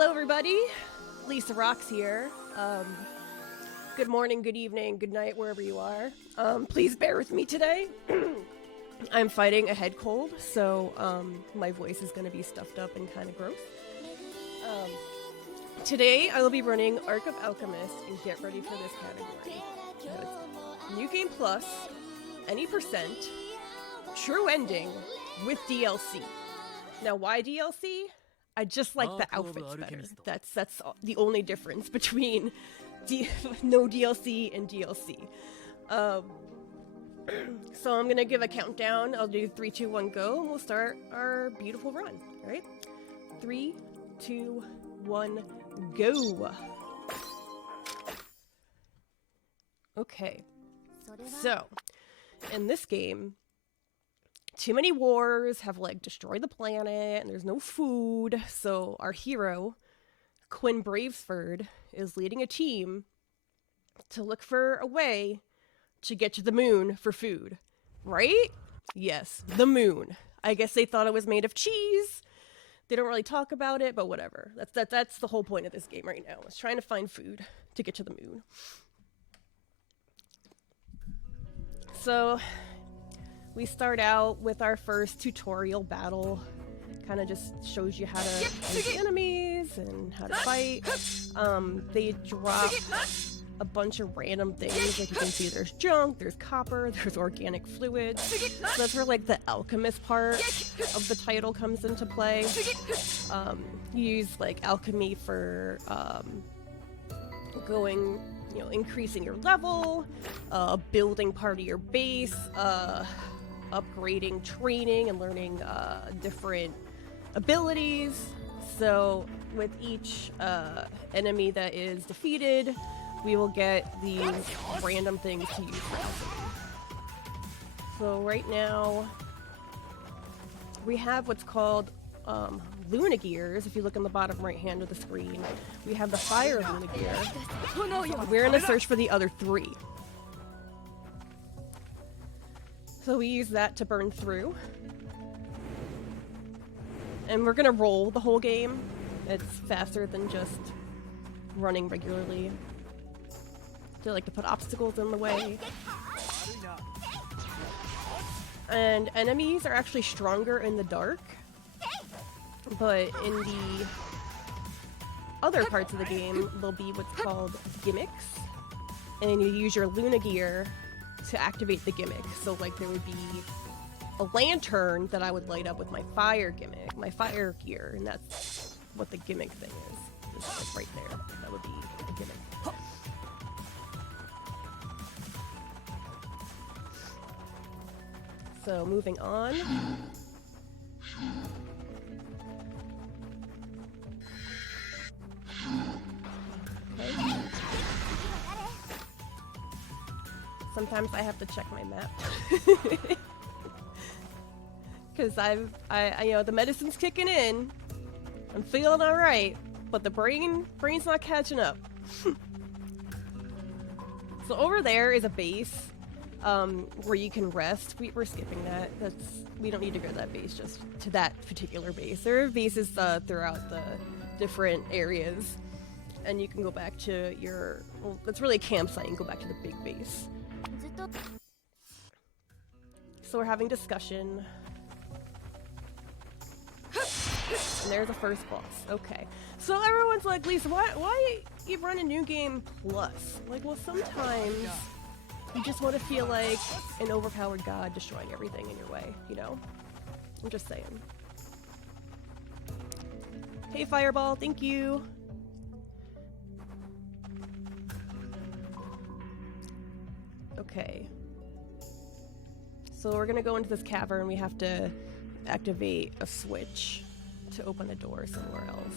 Hello everybody, lisarox here. Good morning, good evening, good night, wherever you are. Please bear with me today. I'm fighting a head cold, so my voice is going to be stuffed up and kind of gross. Today I will be running Arc of Alchemist, and get ready for this category. New Game Plus, any percent, true ending with DLC. Now, why DLC? I just like the outfits better. That's the only difference between no DLC and DLC. So I'm gonna give a countdown. I'll do 3, 2, 1, go, and we'll start our beautiful run. All right, 3, 2, 1, go. Okay. So, in this game, too many wars have like destroyed the planet and there's no food, so our hero, Quinn Bravesford, is leading a team to look for a way to get to the moon for food. Right? Yes, the moon. I guess they thought it was made of cheese. They don't really talk about it, but whatever. That's the whole point of this game right now, is trying to find food to get to the moon. So we start out with our first tutorial battle. Kind of just shows you how to fight the enemies and how to fight. They drop a bunch of random things. Like you can see, there's junk, there's copper, there's organic fluids. So that's where like the alchemist part of the title comes into play. You use like alchemy for going, increasing your level, building part of your base, upgrading training and learning different abilities. So with each enemy that is defeated, we will get these random things to use for alchemy. So right now we have what's called Luna Gears. If you look in the bottom right hand of the screen, we have the Fire Luna Gear. We're in a search for the other 3. So we use that to burn through. And we're gonna roll the whole game. It's faster than just running regularly. They like to put obstacles in the way. And enemies are actually stronger in the dark. But in the other parts of the game, there'll be what's called gimmicks. And you use your Luna Gear to activate the gimmick. So like there would be a lantern that I would light up with my fire gimmick, my fire gear, and that's what the gimmick thing is. It's like right there. That would be a gimmick. So moving on. Okay. Sometimes I have to check my map. Because I the medicine's kicking in. I'm feeling alright, but the brain's not catching up. So over there is a base where you can rest. We're skipping that. We don't need to go to that base, just to that particular base. There are bases throughout the different areas, and you can go back to your, well, that's really a campsite. You can go back to the big base. So we're having discussion. And there's the first boss. Okay. So everyone's like, Lisa, why you run a New Game Plus? Like, well, sometimes you just want to feel like an overpowered god destroying everything in your way, I'm just saying. Hey, Fireball, thank you. Okay. So we're gonna go into this cavern. We have to activate a switch to open a door somewhere else.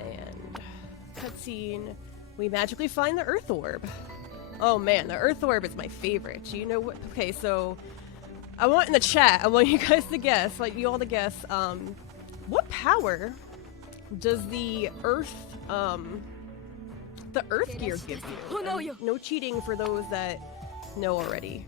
And cutscene, we magically find the Earth Orb. Oh man, the Earth Orb is my favorite. You know what? Okay, so I want in the chat, I want you guys to guess, you all to guess, what power does the Earth Gear give you? No cheating for those that know already.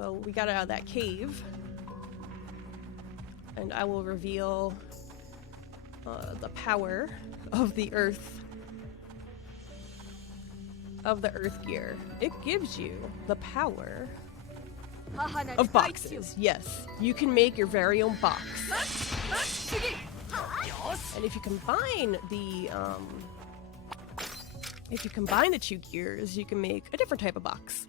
So we got out of that cave. And I will reveal the power of the earth. Of the earth gear. It gives you the power of boxes. Yes, you can make your very own box. And if you combine the two gears, you can make a different type of box.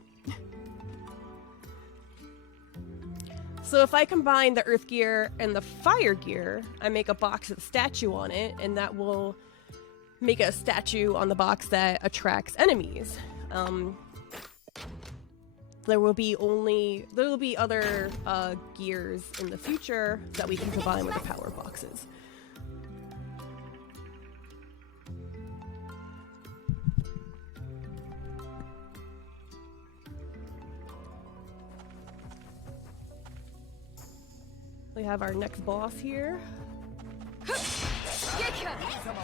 So if I combine the earth gear and the fire gear, I make a box with a statue on it, and that will make a statue on the box that attracts enemies. There will be other gears in the future that we can combine with the power boxes. We have our next boss here.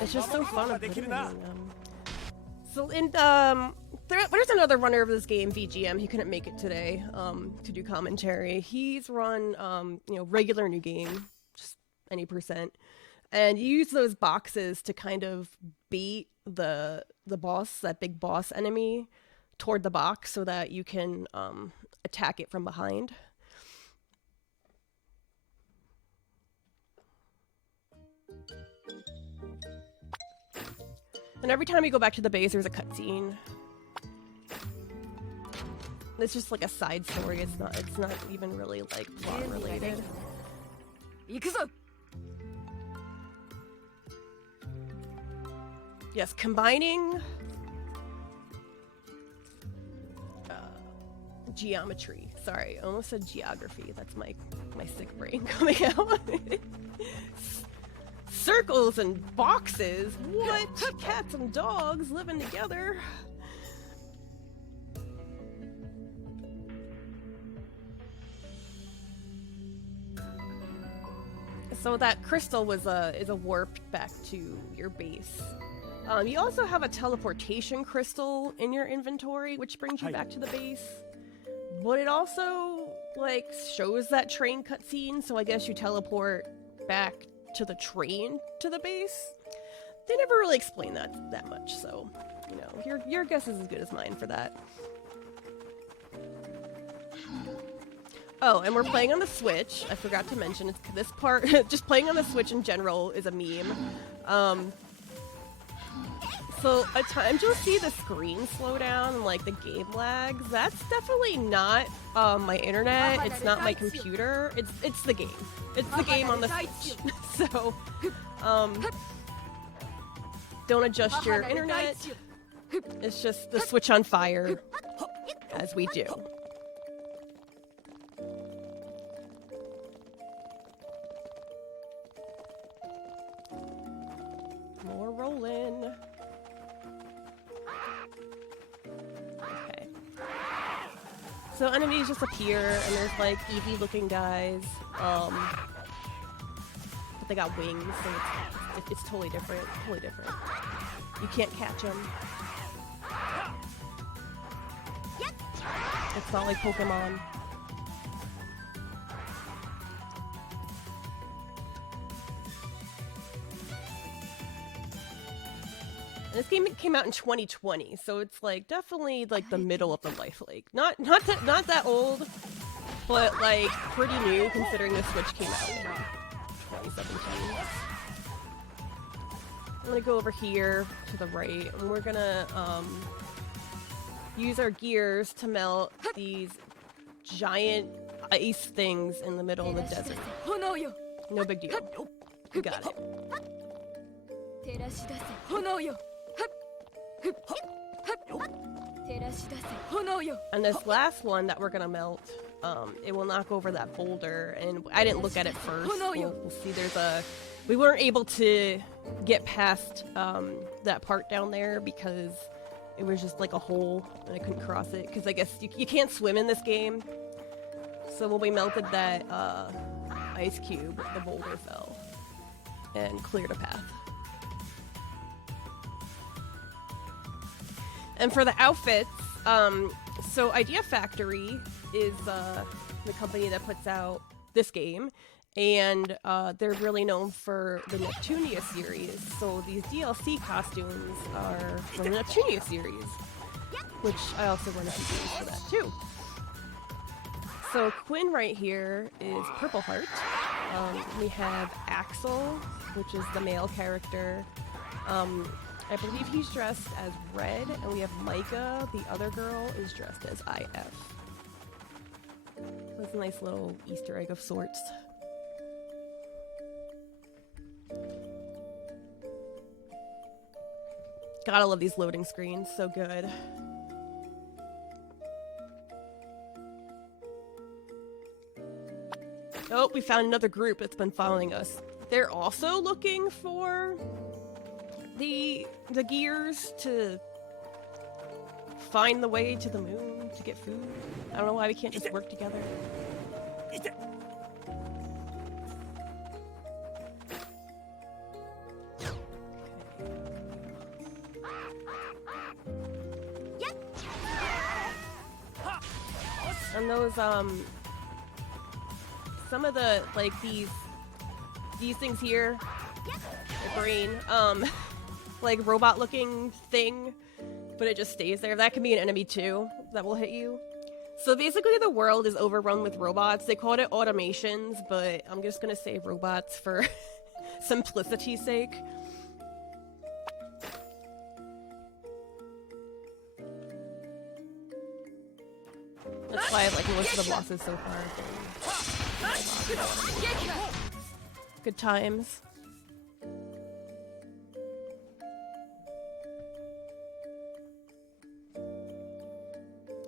It's just so fun obliterating them. So there's another runner of this game, VGM. He couldn't make it today to do commentary. He's run regular new game, just any %, and you use those boxes to kind of bait the boss, that big boss enemy, toward the box so that you can attack it from behind. And every time you go back to the base, there's a cutscene. It's just like a side story. It's not even really like plot related. Yes, combining geometry. Sorry, I almost said geography. That's my sick brain coming out. Circles and boxes? What? Cats and dogs living together? So that crystal is a warp back to your base. You also have a teleportation crystal in your inventory, which brings you back to the base. But it also shows that train cutscene, so I guess you teleport back to the train to the base. They never really explain that much, so your guess is as good as mine for that. Oh, and we're playing on the Switch. I forgot to mention this part. Just playing on the Switch in general is a meme. So at times you'll see the screen slow down and the game lags. That's definitely not my internet. It's not my computer. It's the game. It's the game on the Switch. So don't adjust your internet. It's just the Switch on fire, as we do. More rolling. Okay. So enemies just appear, and there's Eevee looking guys. But they got wings, so it's totally different. Totally different. You can't catch them. It's not like Pokemon. This game came out in 2020, so it's definitely the middle of the life. Not that old, but pretty new considering the Switch came out in 2017. I'm gonna go over here to the right, and we're gonna use our gears to melt these giant ice things in the middle of the desert. No big deal. We got it. And this last one that we're gonna melt, it will knock over that boulder, and I didn't look at it first. We'll see we weren't able to get past that part down there because it was just a hole and I couldn't cross it because I guess you can't swim in this game. So when we melted that ice cube, the boulder fell and cleared a path. And for the outfits, so Idea Factory is the company that puts out this game, and they're really known for the Neptunia series. So these DLC costumes are from the Neptunia series, which I also run a few games for that too. So Quinn right here is Purple Heart. We have Axel, which is the male character. I believe he's dressed as Red, and we have Micah, the other girl, is dressed as IF. That's a nice little Easter egg of sorts. Gotta love these loading screens, so good. Oh, we found another group that's been following us. They're also looking for the gears to find the way to the moon to get food. I don't know why we can't just work together. And those some of the like these things here, the green like robot looking thing, but it just stays there. That can be an enemy too that will hit you. So basically the world is overrun with robots. They called it automations, but I'm just gonna say robots for simplicity's sake. That's why I like most of the bosses so far. Good times.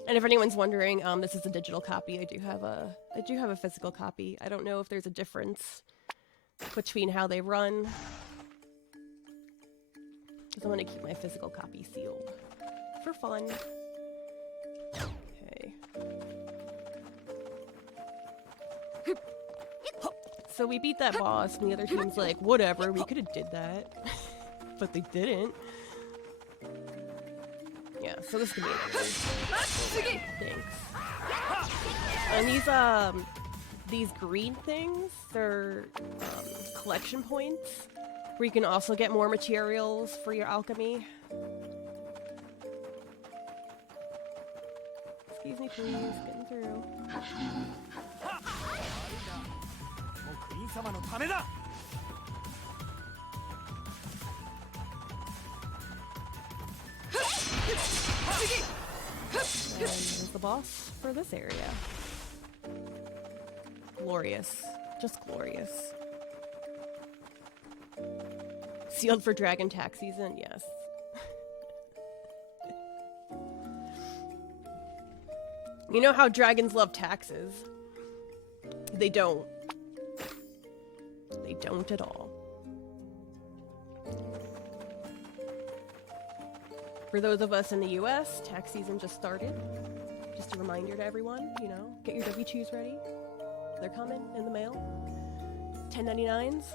And if anyone's wondering, this is a digital copy. I do have a physical copy. I don't know if there's a difference between how they run, because I want to keep my physical copy sealed for fun. Okay. So we beat that boss, and the other team's like, whatever, we could have did that, but they didn't. Yeah, so this could be another. Thanks. And these green things, they're collection points, where you can also get more materials for your alchemy. Excuse me, please, getting through. And there's the boss for this area. Glorious. Just glorious. Sealed for Dragon Tax season? Yes. You know how dragons love taxes? They don't. They don't at all. For those of us in the US, tax season just started. Just a reminder to everyone, you know, get your W-2s ready. They're coming in the mail. 1099s.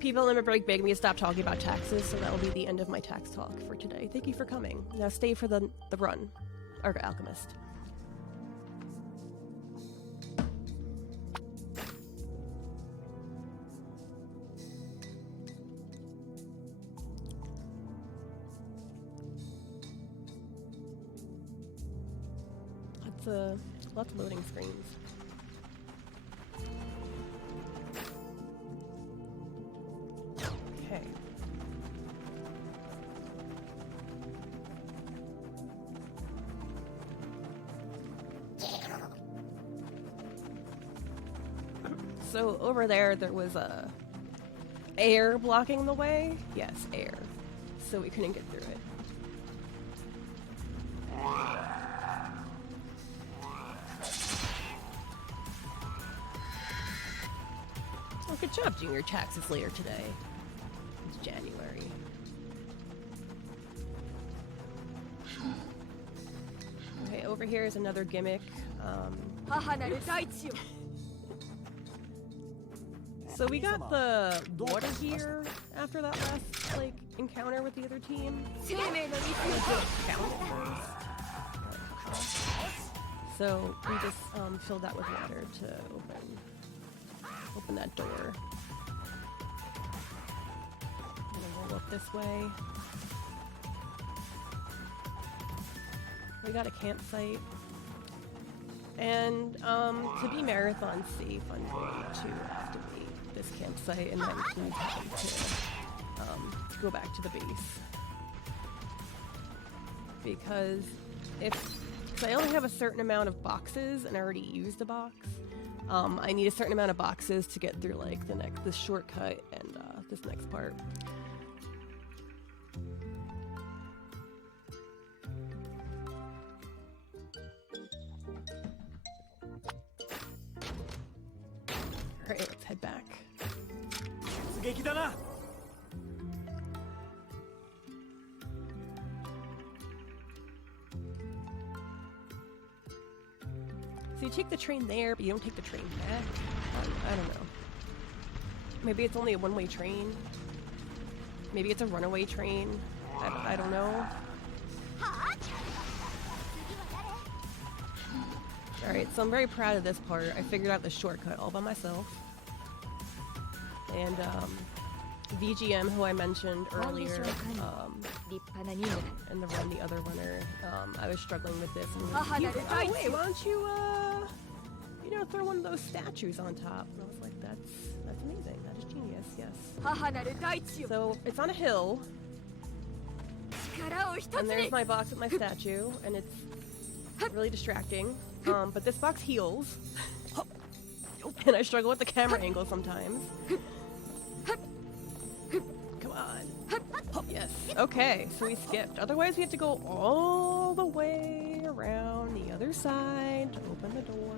People in the break begged me to stop talking about taxes, so that will be the end of my tax talk for today. Thank you for coming. Now stay for the run. Or Alchemist. Lots of loading screens. Okay. So over there was air blocking the way. Yes, air. So we couldn't get through it. Good job doing your taxes later today. It's January. Okay, over here is another gimmick. So we got the water here after that last, like, encounter with the other team. So we just filled that with water to open that door. I'm gonna roll up this way. We got a campsite. And to be marathon safe, I'm going to activate this campsite, and that includes having to go back to the base. Because if I only have a certain amount of boxes and I already used a box, I need a certain amount of boxes to get through like this shortcut and this next part. Alright, let's head back. So you take the train there, but you don't take the train back? I don't know. Maybe it's only a one-way train. Maybe it's a runaway train. I don't know. Alright, so I'm very proud of this part. I figured out the shortcut all by myself. And VGM, who I mentioned earlier, and the other runner, I was struggling with this. And oh wait, why don't you, throw one of those statues on top? And I was like, that's amazing. That is genius. Yes. So it's on a hill, and there's my box with my statue, and it's really distracting. But this box heals, and I struggle with the camera angle sometimes. Come on. Yes. Okay, so we skipped. Otherwise, we have to go all the way around the other side to open the door.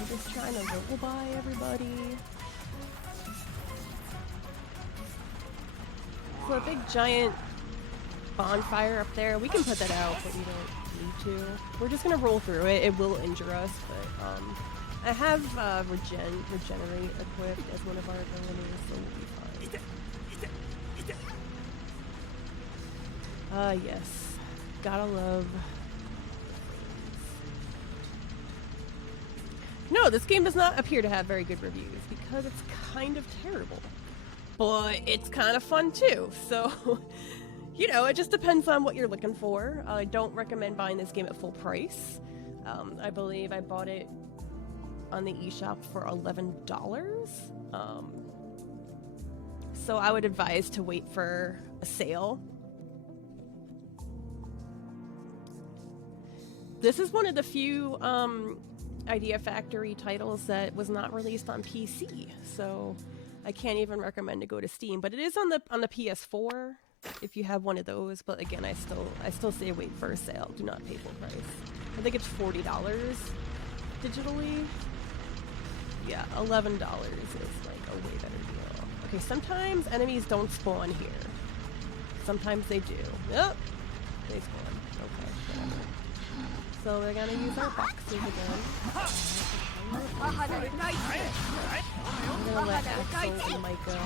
I'm just trying to roll by everybody. So a big giant bonfire up there, we can put that out, but we don't need to. We're just gonna roll through it. It will injure us, but I have regenerate equipped as one of our abilities, so we'll be fine. Yes. Gotta love. No, this game does not appear to have very good reviews because it's kind of terrible. But it's kind of fun too, so it just depends on what you're looking for. I don't recommend buying this game at full price. I believe I bought it on the eShop for $11. So I would advise to wait for a sale. This is one of the few Idea Factory titles that was not released on PC, so I can't even recommend to go to Steam, but it is on the PS4 if you have one of those. But again, I still say wait for a sale. Do not pay full price. I think it's $40 digitally. Yeah, $11 is like a way better deal. Okay, sometimes enemies don't spawn here. Sometimes they do. Yep, they spawn. Okay, whatever. So we're gonna use our boxes again. I'm gonna let Axel and Micah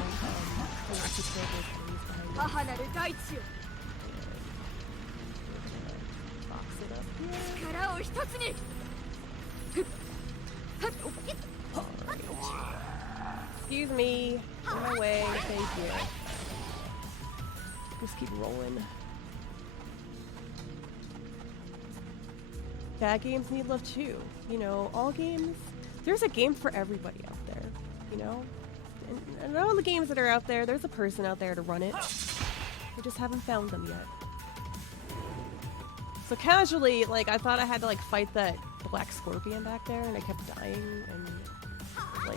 box it up here. Excuse me. In my way. Thank you. Just keep rolling. Bad games need love too. All games. There's a game for everybody out there. And all the games that are out there, there's a person out there to run it. We just haven't found them yet. So casually, I thought I had to fight that black scorpion back there, and I kept dying, and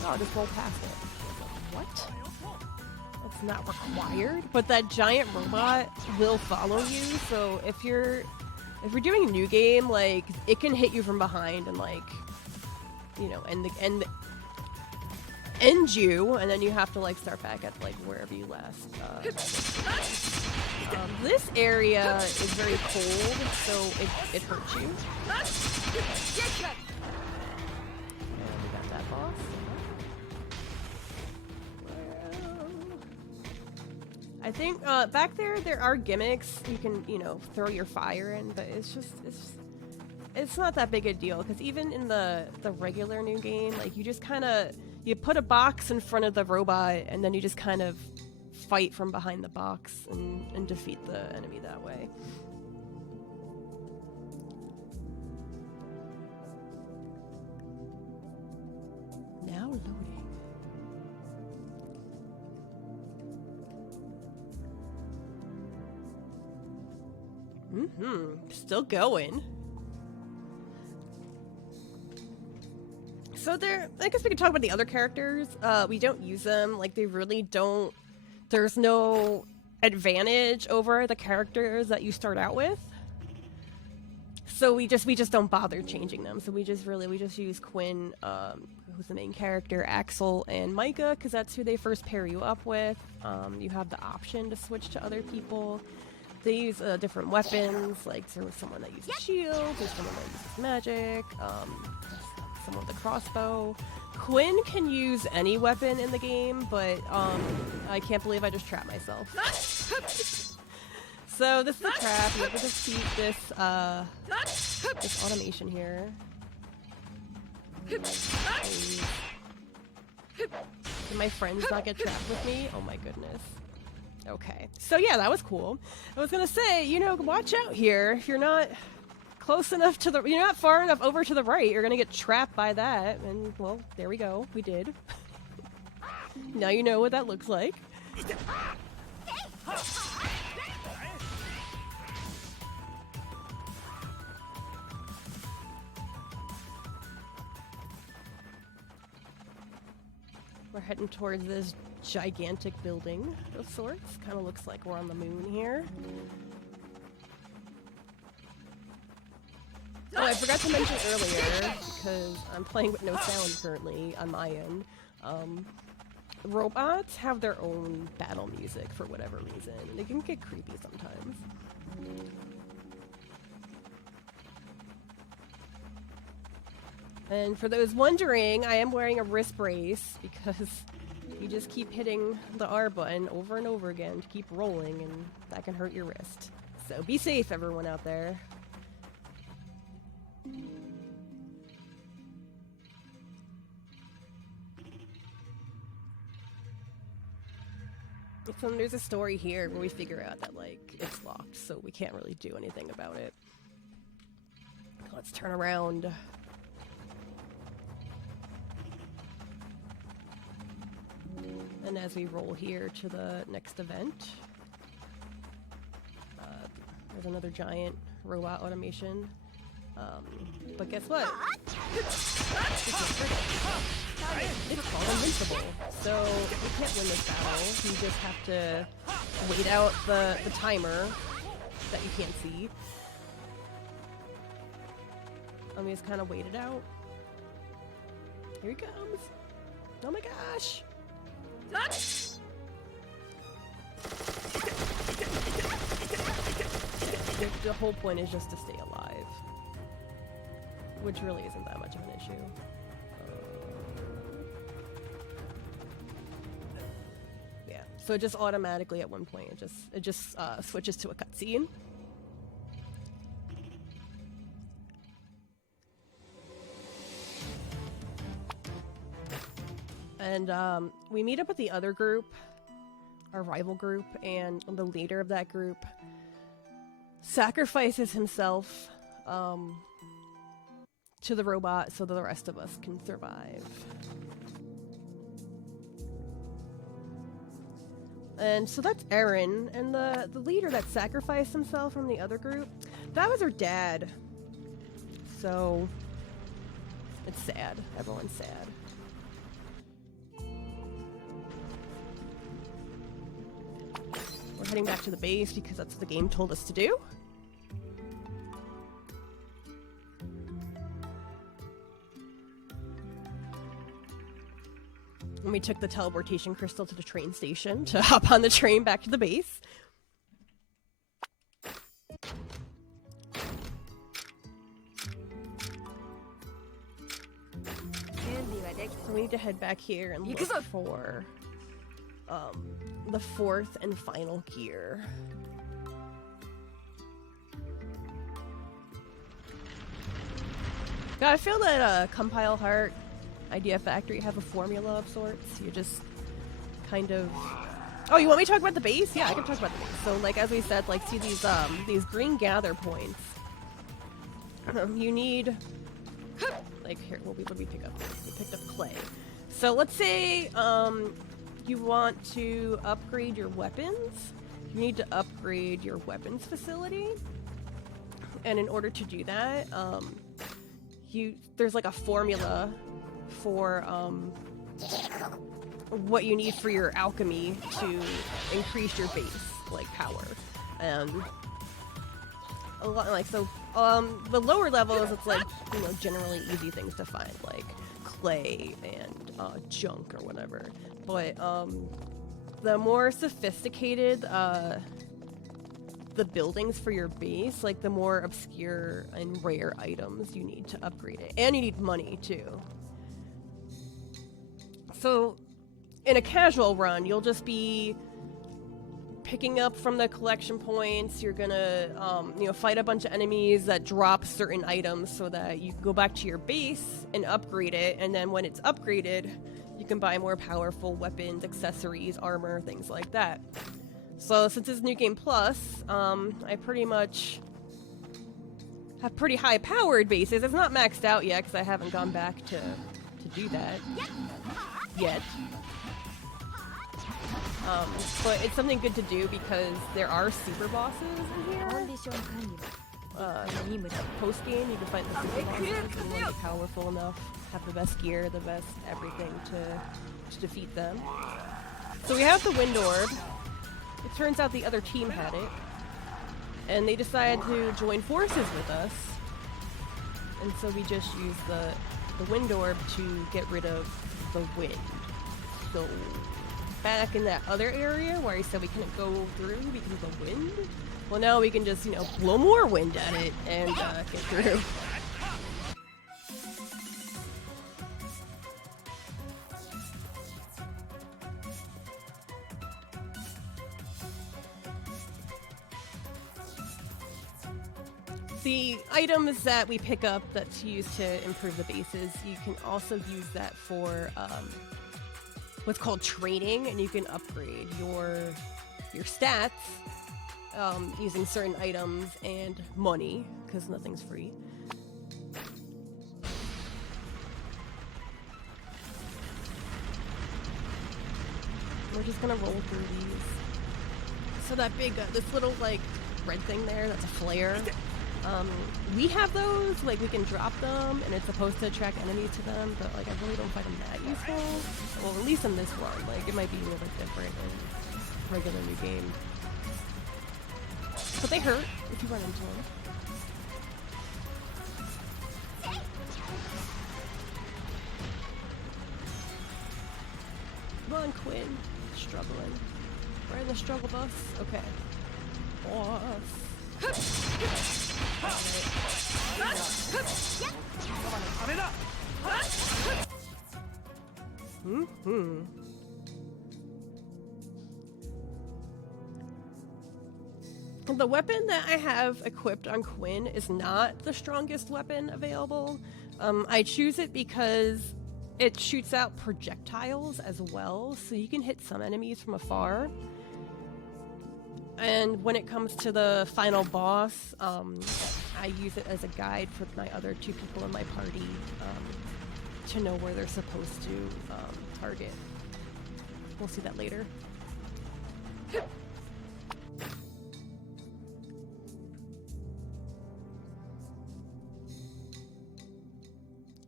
I'll just roll past it. What? That's not required, but that giant robot will follow you. So if you're doing a new game, it can hit you from behind and end you, and then you have to start back at wherever you last. This area is very cold, so it hurts you. And we got that boss. I think back there are gimmicks you can, you know, throw your fire in, but it's not that big a deal, because even in the regular new game, like, you just kind of, you put a box in front of the robot and then you just kind of fight from behind the box and defeat the enemy that way. Now loading. Still going. So I guess we could talk about the other characters. We don't use them. Like, they really don't, there's no advantage over the characters that you start out with. So we just don't bother changing them. So we just use Quinn, who's the main character, Axel, and Micah, because that's who they first pair you up with. You have the option to switch to other people. They use different weapons, like there was someone that uses shield, there's someone that uses magic, someone with a crossbow. Quinn can use any weapon in the game, but I can't believe I just trapped myself. So this is a trap. You have to defeat this automation here. Can my friends not get trapped with me? Oh my goodness. Okay. So yeah, that was cool. I was gonna say, you know, watch out here. If you're not close enough to you're not far enough over to the right, you're gonna get trapped by that. And well, there we go. We did. Now you know what that looks like. We're heading towards this gigantic building of sorts. Kind of looks like we're on the moon here. Oh, I forgot to mention earlier, because I'm playing with no sound currently on my end. Robots have their own battle music for whatever reason. They can get creepy sometimes. And for those wondering, I am wearing a wrist brace because you just keep hitting the R button over and over again to keep rolling, and that can hurt your wrist. So be safe, everyone out there. So there's a story here where we figure out that, like, it's locked, so we can't really do anything about it. Let's turn around. And as we roll here to the next event, there's another giant robot automation. But guess what? It's called Invincible. So we can't win this battle. You just have to wait out the timer that you can't see. Let me just kind of wait it out. Here he comes. Oh my gosh. The whole point is just to stay alive, which really isn't that much of an issue. Yeah, so it just automatically at one point it just switches to a cutscene. And we meet up with the other group, our rival group, and the leader of that group sacrifices himself to the robot so that the rest of us can survive. And so that's Erin, and the leader that sacrificed himself from the other group, that was her dad. So it's sad. Everyone's sad. We're heading back to the base because that's what the game told us to do. And we took the teleportation crystal to the train station to hop on the train back to the base. So we need to head back here and look for the fourth and final gear. Yeah, I feel that Compile Heart, Idea Factory have a formula of sorts. You just kind of... Oh, you want me to talk about the base? Yeah, I can talk about the base. So, like, as we said, like, see these green gather points. You need... Like, here, what did we pick up? We picked up clay. So, let's say, you want to upgrade your weapons. You need to upgrade your weapons facility. And in order to do that, there's like a formula for what you need for your alchemy to increase your base like power. And a lot like so the lower levels, it's like, you know, generally easy things to find, like clay and junk or whatever. But the more sophisticated the buildings for your base, like the more obscure and rare items you need to upgrade it. And you need money too. So in a casual run, you'll just be picking up from the collection points. You're gonna you know, fight a bunch of enemies that drop certain items so that you can go back to your base and upgrade it, and then when it's upgraded, you can buy more powerful weapons, accessories, armor, things like that. So since it's New Game Plus, I pretty much have pretty high powered bases. It's not maxed out yet because I haven't gone back to do that yet. But it's something good to do because there are super bosses in here. Post game, you can fight the super bosses and you want to be powerful enough, have the best gear, the best everything to defeat them. So we have the Wind Orb. It turns out the other team had it, and they decided to join forces with us, and so we just used the Wind Orb to get rid of the wind. So back in that other area where I said we couldn't go through because of the wind, well, now we can just, you know, blow more wind at it and get through. The items that we pick up that's used to improve the bases, you can also use that for what's called training, and you can upgrade your stats using certain items and money, because nothing's free. We're just gonna roll through these. So that big, this little like red thing there, that's a flare. We have those, like we can drop them and it's supposed to attract enemies to them, but like I really don't find them that useful. Well, at least in this one, like it might be a little bit different in regular New Game. But they hurt if you run into them. Come on, Quinn. Struggling. We're in the struggle bus. Okay. Boss. The weapon that I have equipped on Quinn is not the strongest weapon available. I choose it because it shoots out projectiles as well, so you can hit some enemies from afar. And when it comes to the final boss, I use it as a guide for my other two people in my party to know where they're supposed to target. We'll see that later.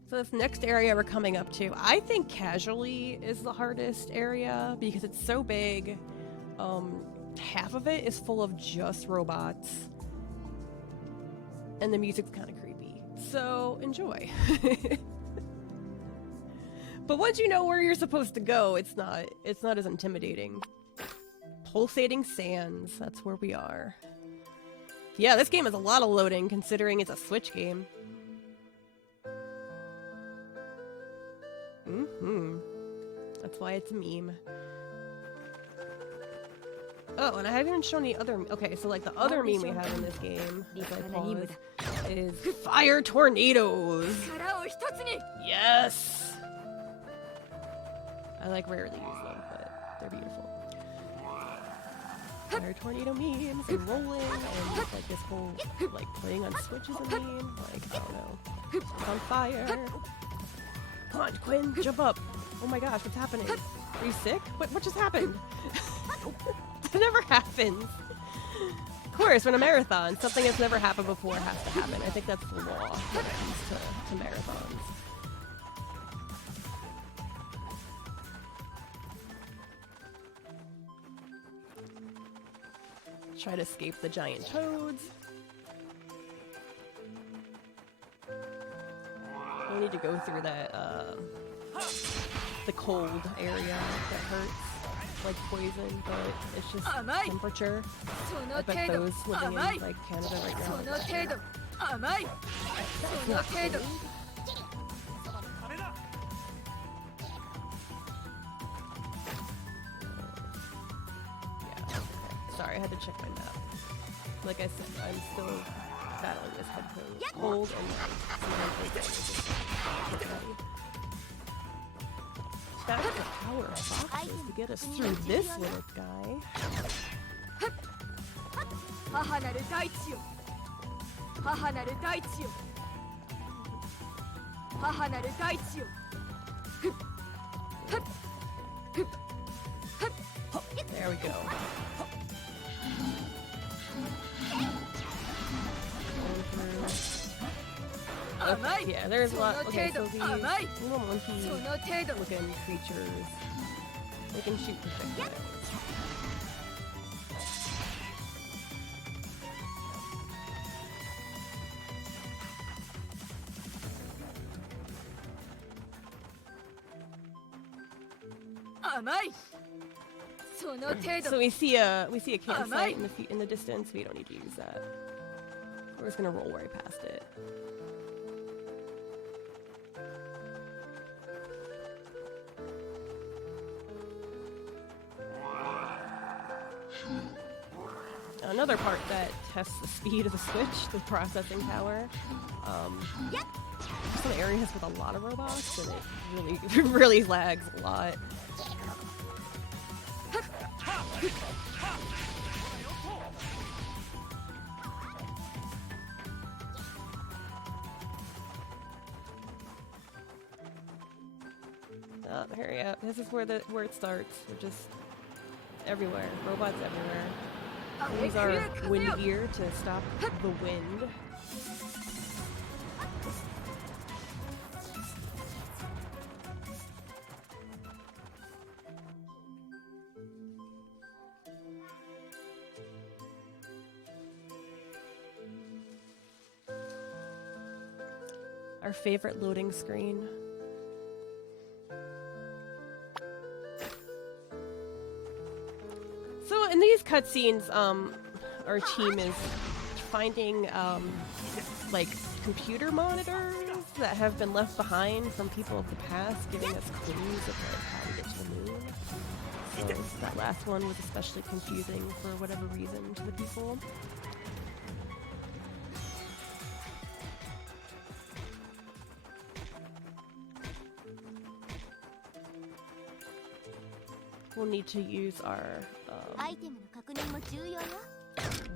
So this next area we're coming up to, I think casually is the hardest area because it's so big. Half of it is full of just robots, and the music's kind of creepy, so enjoy. But once you know where you're supposed to go, it's not as intimidating. Pulsating Sands, that's where we are. Yeah, this game has a lot of loading considering it's a Switch game. That's why it's a meme. Oh, and I haven't even shown the other. Okay, so like the other meme we have in this game, as I pause, is fire tornadoes. Yes. I like rarely use them, but they're beautiful. Fire tornado memes and rolling and just like this whole like playing on Switch is a meme. Like I don't know, it's on fire. Come on, Quinn, jump up. Oh my gosh, what's happening? Are you sick? What just happened? That never happens. Of course, when a marathon, something that's never happened before has to happen. I think that's the law when it comes to marathons. Try to escape the giant toads. We need to go through that, the cold area that hurts, like poison, but it's just temperature. I bet those living in, like, Canada right now. That's not cold. Sorry, I had to check my map. Like I said, I'm still battling this head cold and back to the power of boxes to get us through this little guy. There we go. Okay, yeah, there's a lot. Okay, so these little monkey-looking creatures, they can shoot projectiles. So we see a campsite in the distance. We don't need to use that. We're just gonna roll right past it. Another part that tests the speed of the Switch, the processing power. Some areas with a lot of robots, and it really lags a lot. Oh, hurry up! This is where it starts. We're just everywhere. Robots everywhere. Use our wind gear to stop the wind. Our favorite loading screen. So in these cutscenes, our team is finding like computer monitors that have been left behind from people of the past, giving us clues of like how to get to the moon. So that last one was especially confusing for whatever reason to the people. We'll need to use our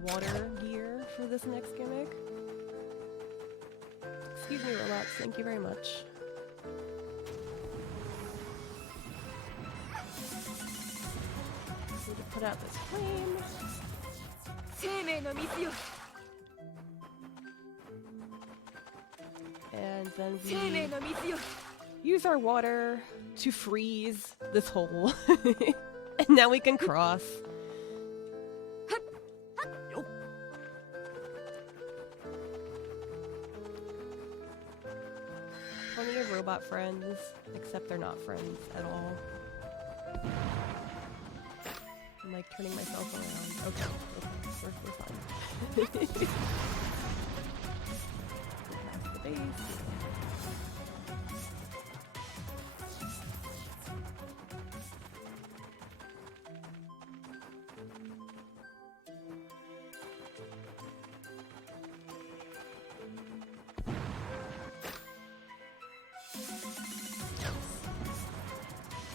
water gear for this next gimmick. Excuse me, robots. Thank you very much. Need to put out this flame. And then we use our water to freeze this hole. And now we can cross. Plenty of robot friends, except they're not friends at all. I'm like turning myself around. Okay, we're fine. Past the base.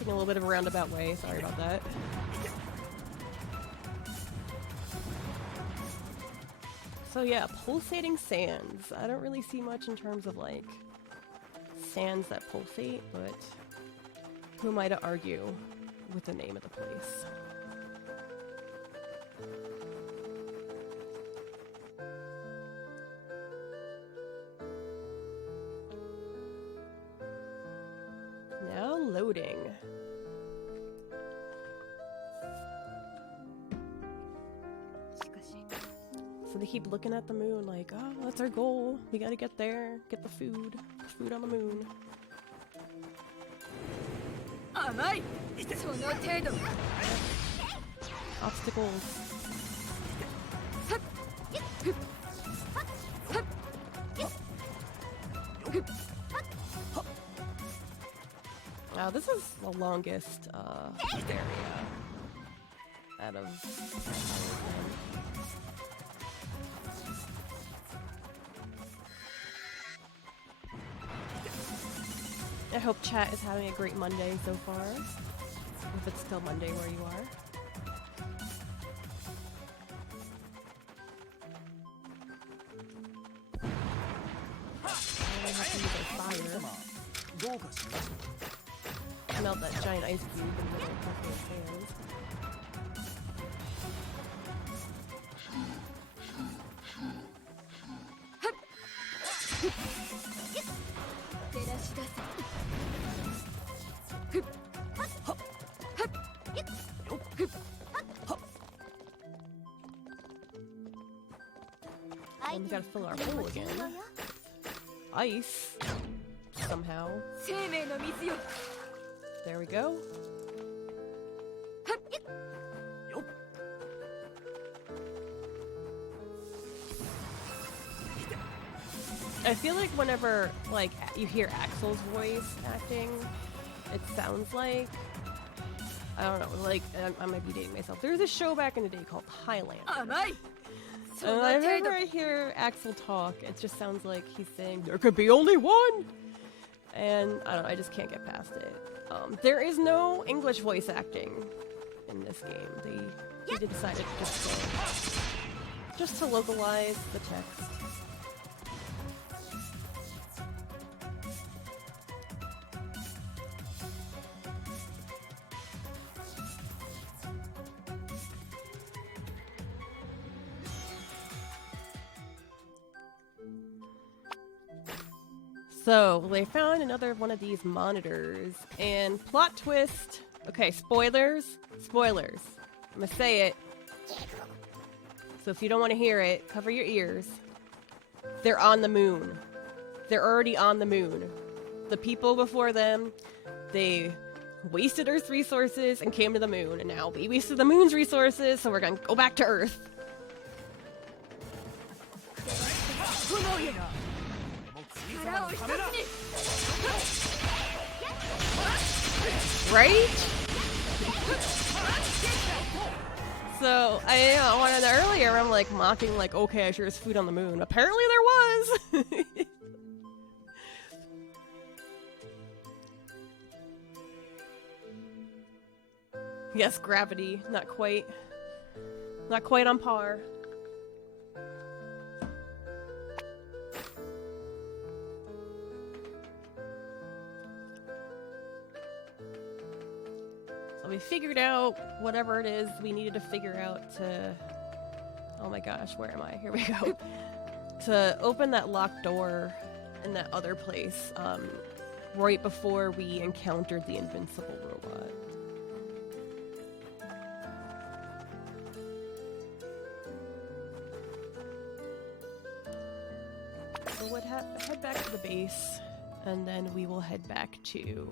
taking a little bit of a roundabout way. Sorry about that. So yeah, pulsating sands. I don't really see much in terms of like sands that pulsate, but who am I to argue with the name of the place? Now loading. So they keep looking at the moon like, oh, that's our goal. We gotta get there, get the food on the moon. Obstacles. Wow, this is the longest area out of I hope chat is having a great Monday so far, if it's still Monday where you are. I have to use a fire. Melt that giant ice cube and then it puff those hands. And we gotta fill our hole again. Ice. Somehow. There we go. I feel like whenever, like, you hear Axel's voice acting, it sounds like, I don't know, like, I might be dating myself. There was a show back in the day called Highlander. And whenever I hear Axel talk, it just sounds like he's saying, there could be only one! And, I don't know, I just can't get past it. There is no English voice acting in this game. They decided just to localize the text. So, they found another one of these monitors, and plot twist. Okay, spoilers. Spoilers. I'm gonna say it. So if you don't want to hear it, cover your ears. They're on the moon. They're already on the moon. The people before them, they wasted Earth's resources and came to the moon, and now we wasted the moon's resources, so we're gonna go back to Earth. Right? So, I wanted earlier, I'm like mocking, like, okay, I sure there's food on the moon. Apparently there was! Yes, gravity. Not quite on par. We figured out whatever it is we needed to figure out to... Oh my gosh, where am I? Here we go. To open that locked door in that other place, right before we encountered the invincible robot. So we'll head back to the base, and then we will head back to...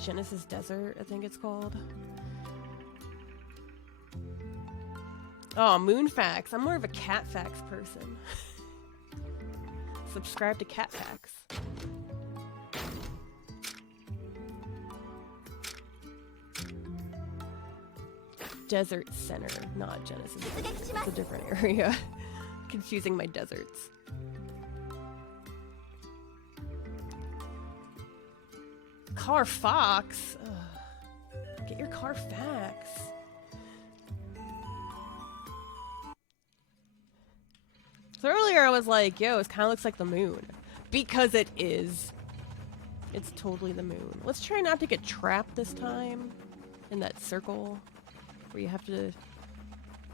Genesis Desert, I think it's called. Oh, Moon Facts. I'm more of a Cat Facts person. Subscribe to Cat Facts. Desert Center, not Genesis. It's a different area. Confusing my deserts. Carfax? Ugh. Get your Carfax. So earlier I was like, yo, it kind of looks like the moon. Because it is. It's totally the moon. Let's try not to get trapped this time in that circle where you have to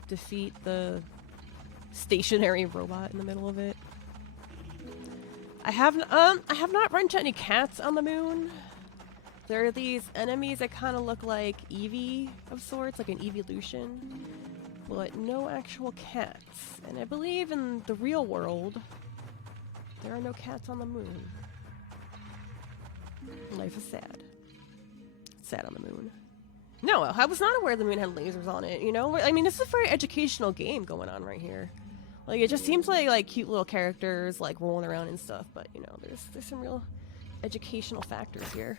defeat the stationary robot in the middle of it. I have not run into any cats on the moon. There are these enemies that kind of look like Eevee of sorts, like an evolution, but no actual cats. And I believe in the real world, there are no cats on the moon. Life is sad. Sad on the moon. No, I was not aware the moon had lasers on it, you know? I mean, this is a very educational game going on right here. Like, it just seems like cute little characters, like, rolling around and stuff, but, you know, there's some real educational factors here.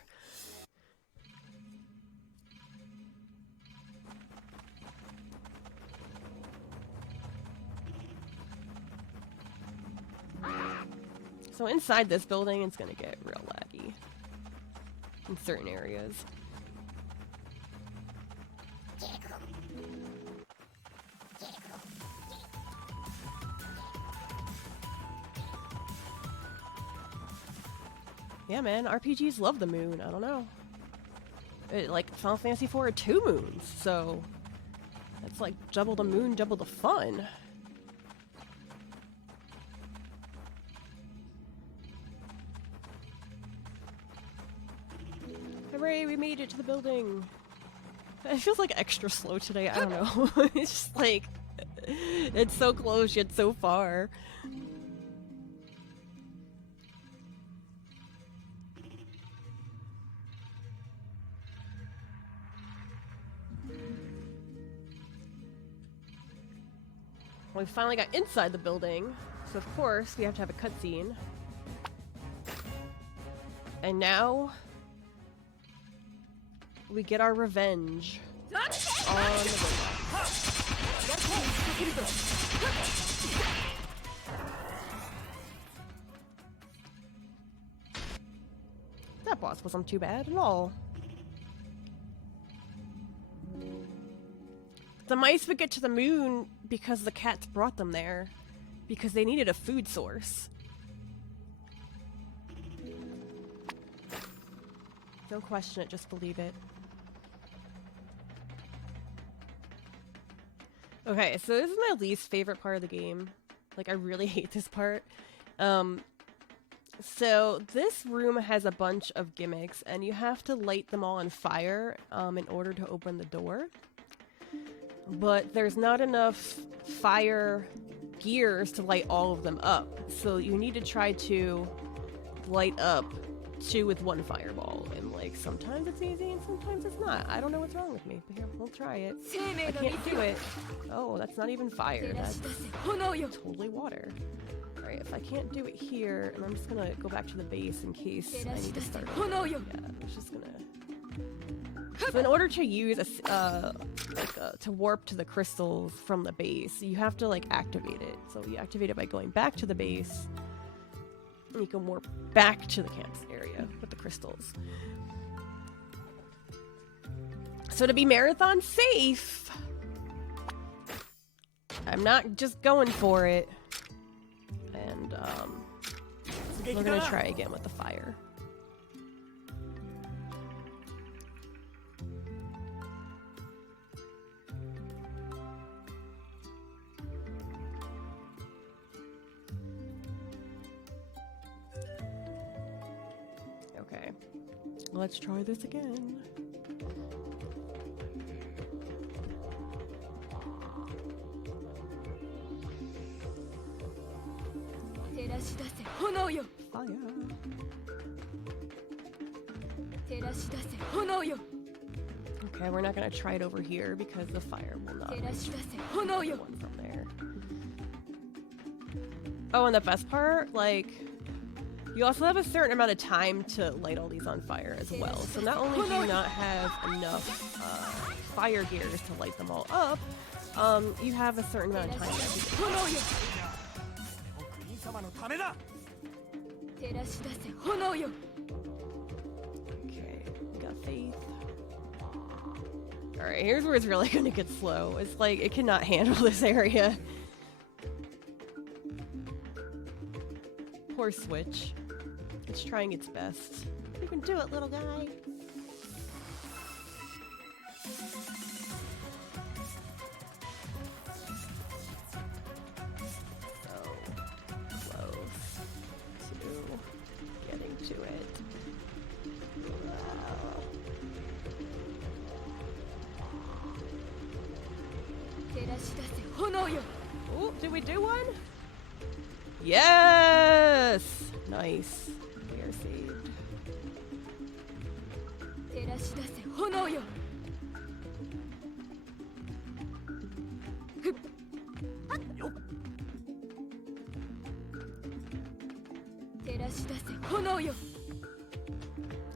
So inside this building, it's gonna get real laggy in certain areas. Yeah, man, RPGs love the moon. I don't know. Like Final Fantasy IV are 2 moons, so it's like double the moon, double the fun. Hooray, we made it to the building. It feels like extra slow today, I don't know. It's just like, it's so close yet so far. We finally got inside the building, so of course we have to have a cutscene. And now we get our revenge on the robot. That boss wasn't too bad at all. The mice would get to the moon because the cats brought them there, because they needed a food source. Don't question it, just believe it. Okay, so this is my least favorite part of the game. Like, I really hate this part. So this room has a bunch of gimmicks, and you have to light them all on fire in order to open the door. But there's not enough fire gears to light all of them up. So you need to try to light up 2 with 1 fireball. And like, sometimes it's easy and sometimes it's not. I don't know what's wrong with me, but here, we'll try it. I can't do it. Oh, that's not even fire. That's totally water. Alright, if I can't do it here, and I'm just gonna go back to the base in case I need to start over. Yeah, I'm just gonna... So in order to use to warp to the crystals from the base, you have to like activate it. So you activate it by going back to the base, and you can warp back to the campus area with the crystals. So to be marathon safe, I'm not just going for it, and we're gonna try again with the fire. Okay, let's try this again. Fire. Okay, we're not gonna try it over here because the fire will not one from there. Oh, and the best part, like, you also have a certain amount of time to light all these on fire as well. So not only do you not have enough fire gears to light them all up, you have a certain amount of time to do it. Okay. got faith. Alright, here's where it's really gonna get slow. It's like, it cannot handle this area. Poor Switch. It's trying its best. You can do it, little guy. To it. Oh, did we do one? Yes! Nice. We are saved.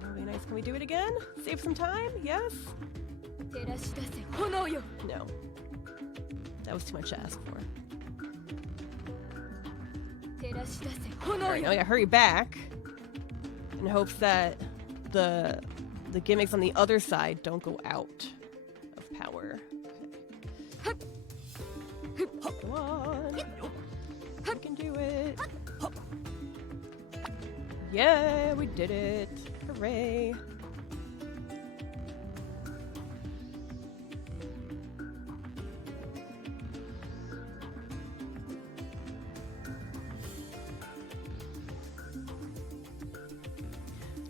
That'll be nice. Can we do it again? Save some time? Yes? No. That was too much to ask for. Alright, now we gotta hurry back in hopes that the gimmicks on the other side don't go out of power. Okay. Come on. We can do it. Yeah, we did it. Hooray.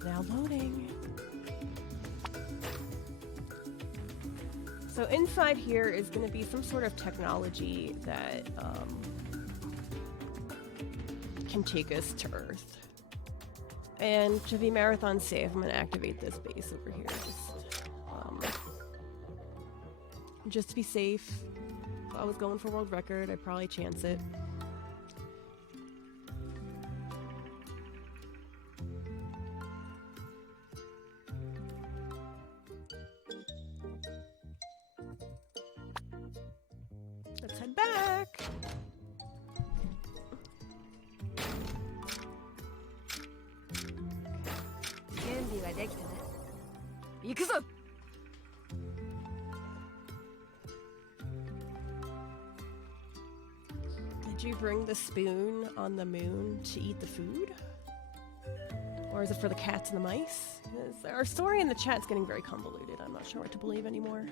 Now loading. So inside here is going to be some sort of technology that can take us to Earth. And to be marathon safe, I'm going to activate this base over here. Just to be safe. If I was going for world record, I'd probably chance it. Let's head back. Did you bring the spoon on the moon to eat the food? Or is it for the cats and the mice? Our story in the chat's getting very convoluted. I'm not sure what to believe anymore.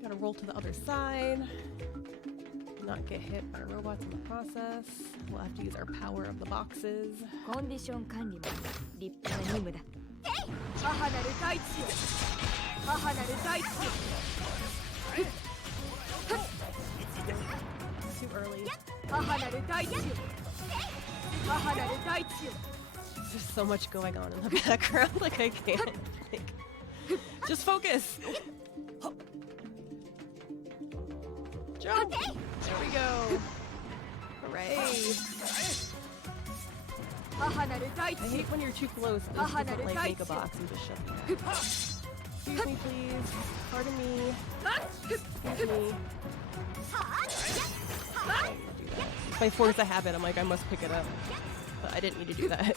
Gotta roll to the other side. Not get hit by robots in the process. We'll have to use our power of the boxes. Too early. There's so much going on in the background, like I can't. Just focus! Jump! There we go! Hooray! I hate when you're too close and it doesn't like make a box and just shut you down. Excuse me, please. Pardon me. Excuse me. I didn't do that. If I force a habit, I'm like, I must pick it up. But I didn't need to do that.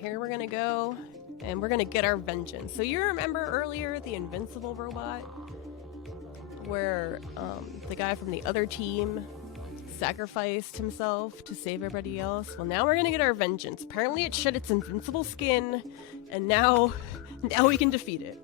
Here we're gonna go, and we're gonna get our vengeance. So you remember earlier the invincible robot? Where the guy from the other team sacrificed himself to save everybody else? Well, now we're gonna get our vengeance. Apparently it shed its invincible skin, and now we can defeat it.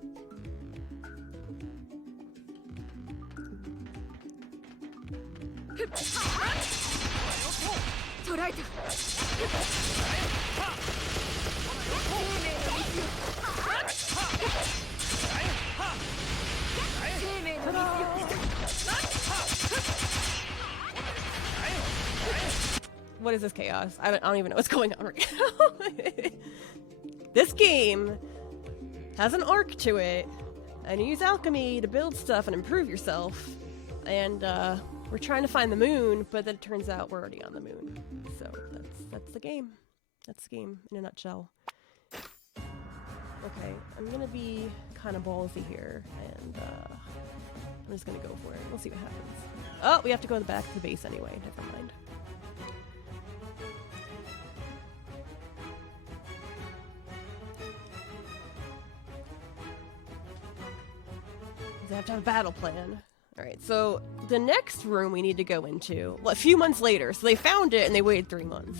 What is this chaos? I don't even know what's going on right now. this game has an arc to it, and you use alchemy to build stuff and improve yourself. And we're trying to find the moon, but then it turns out we're already on the moon. So that's the game. That's the game in a nutshell. Okay, I'm gonna be kind of ballsy here, and I'm just gonna go for it. We'll see what happens. Oh, we have to go back to the base anyway. Never mind. They have to have a battle plan. Alright, so the next room we need to go into, well, a few months later. So they found it and they waited 3 months.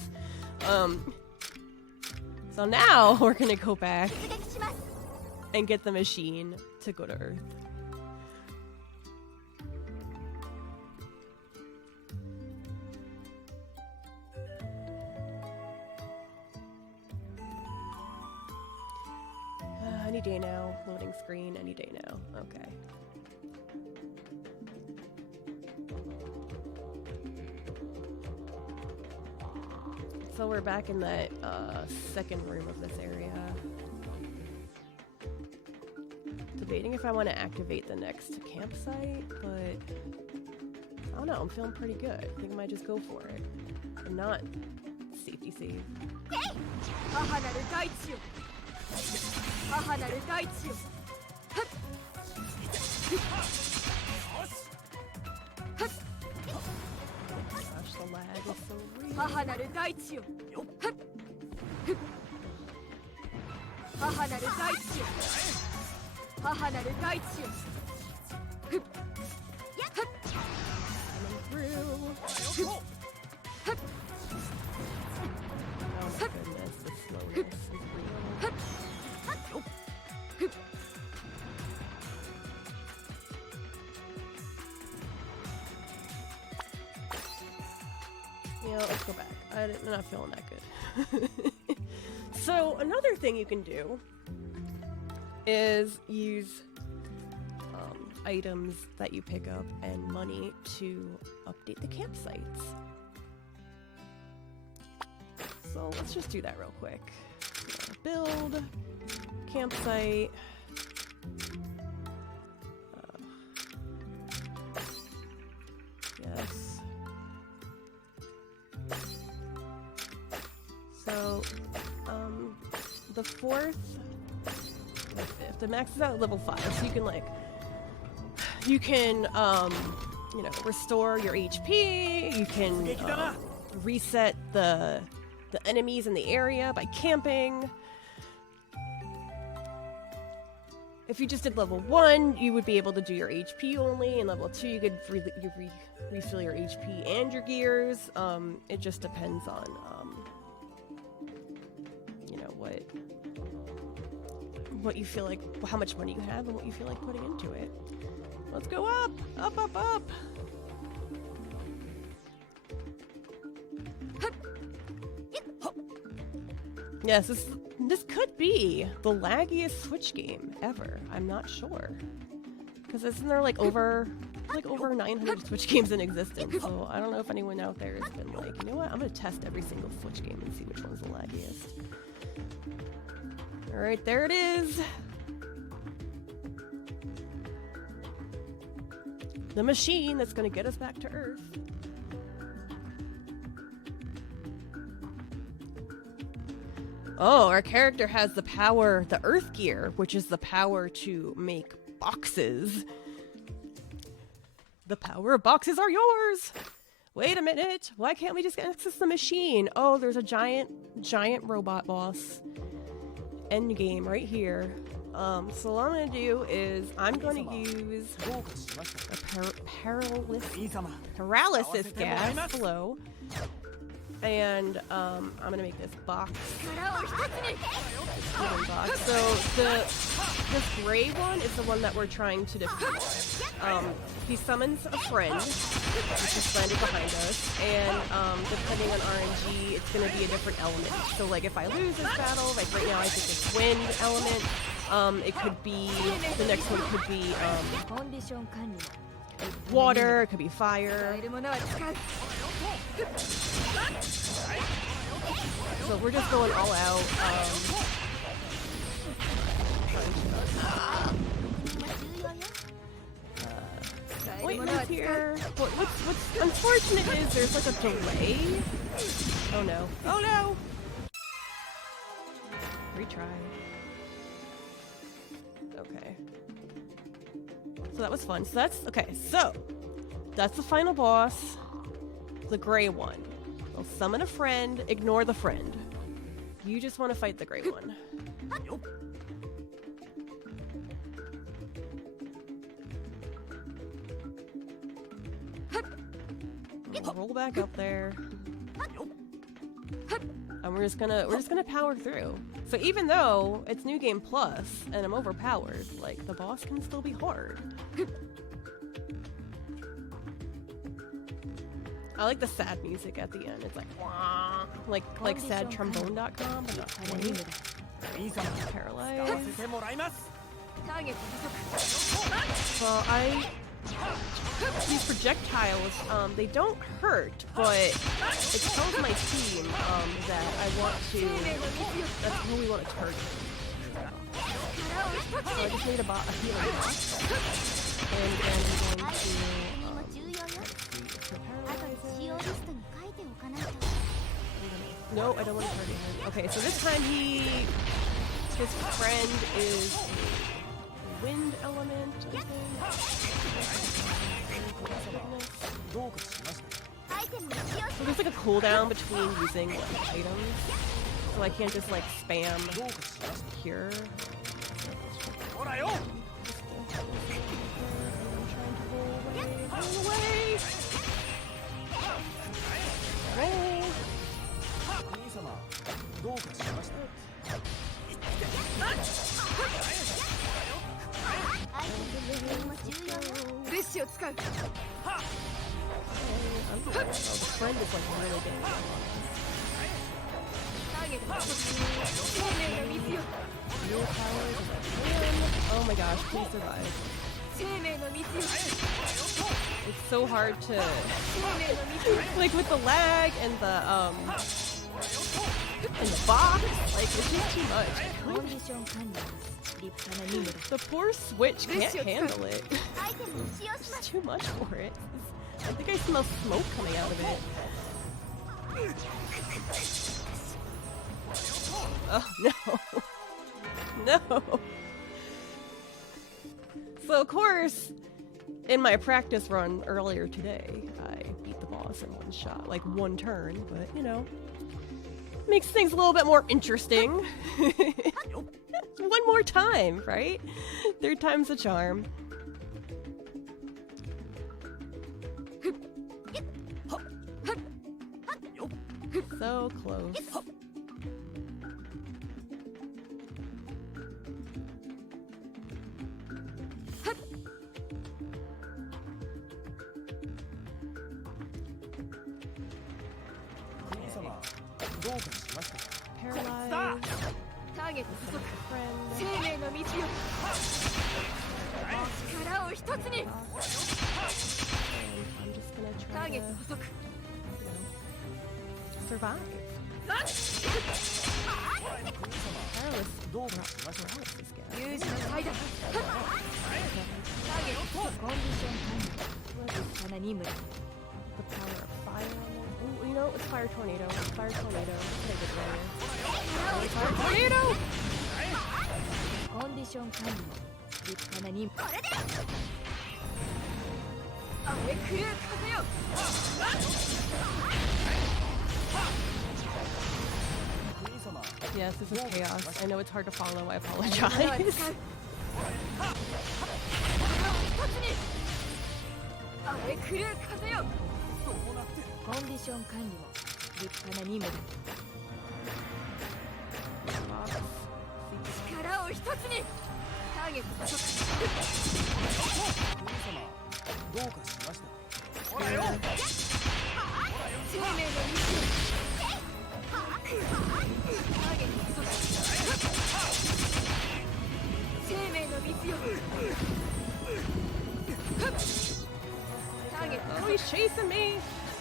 So now we're gonna go back and get the machine to go to Earth. Any day now. Loading screen, any day now. Okay. So we're back in that second room of this area. Debating if I want to activate the next campsite, but I don't know, I'm feeling pretty good. I think I might just go for it. And not safety save. Gosh, the lag is so real. Coming through. Oh my goodness, the slowness is real. You know, let's go back. I'm not feeling that good. So another thing you can do is use items that you pick up and money to update the campsites. So let's just do that real quick. Build campsite. Yes. So, the 4th, the 5th, the max is at level 5, so you can, you know, restore your HP, you can, reset the enemies in the area by camping. If you just did level 1, you would be able to do your HP only, and level 2, you could refill your HP and your gears. It just depends on, you know, what you feel like, how much money you have and what you feel like putting into it. Let's go up! Up, up, up! Yes, this could be the laggiest Switch game ever. I'm not sure. Because isn't there like over 900 Switch games in existence, so I don't know if anyone out there has been like, you know what, I'm gonna test every single Switch game and see which one's the laggiest. Alright, there it is! The machine that's gonna get us back to Earth. Oh, our character has the power, the Earth Gear, which is the power to make boxes. The power of boxes are yours! Wait a minute, why can't we just access the machine? Oh, there's a giant robot boss. End game right here. So what I'm gonna do is I'm gonna use a paralysis gas flow. And I'm gonna make this box. So this gray one is the one that we're trying to defeat. He summons a friend, which is landed behind us, and depending on RNG, it's gonna be a different element. So like if I lose this battle, like right now I think it's wind element. It could be, the next one could be water, it could be fire. So we're just going all out. Ointment's here. What's unfortunate is there's like a delay. Oh no. Oh no! Retry. Okay. So that was fun. So that's okay. So that's the final boss, the gray one. I'll summon a friend. Ignore the friend. You just want to fight the gray one. We'll roll back up there. And we're just gonna power through. So even though it's New Game Plus and I'm overpowered, like the boss can still be hard. I like the sad music at the end. It's like wah, like sadtrombone.com, but not quite. Paralyzed. Well, these projectiles, they don't hurt, but it tells my team that I want to, that's who we want to target. So I just need a healing box. And then I'm going to, no, I don't want to target him. Okay, so this time his friend is wind element, I think. So there's like a cooldown between using like items, so I can't just like spam cure. The friend is like really big. Oh my gosh, please survive. It's so hard to like with the lag and the box, like it's just too much. The poor Switch can't handle it. It's too much for it. I think I smell smoke coming out of it. Oh no. No. So of course, in my practice run earlier today, I beat the boss in one shot, like one turn, but you know, makes things a little bit more interesting. One more time, right? Third time's a charm. So close. Paralyzed. Friend. I'm just gonna try to survive. Paralysis gas. The power of fire. Ooh, you know, it's fire tornado. Fire tornado. Take it there. Fire tornado! Yes, this is chaos. I know it's hard to follow. I apologize. Oh, he's chasing me!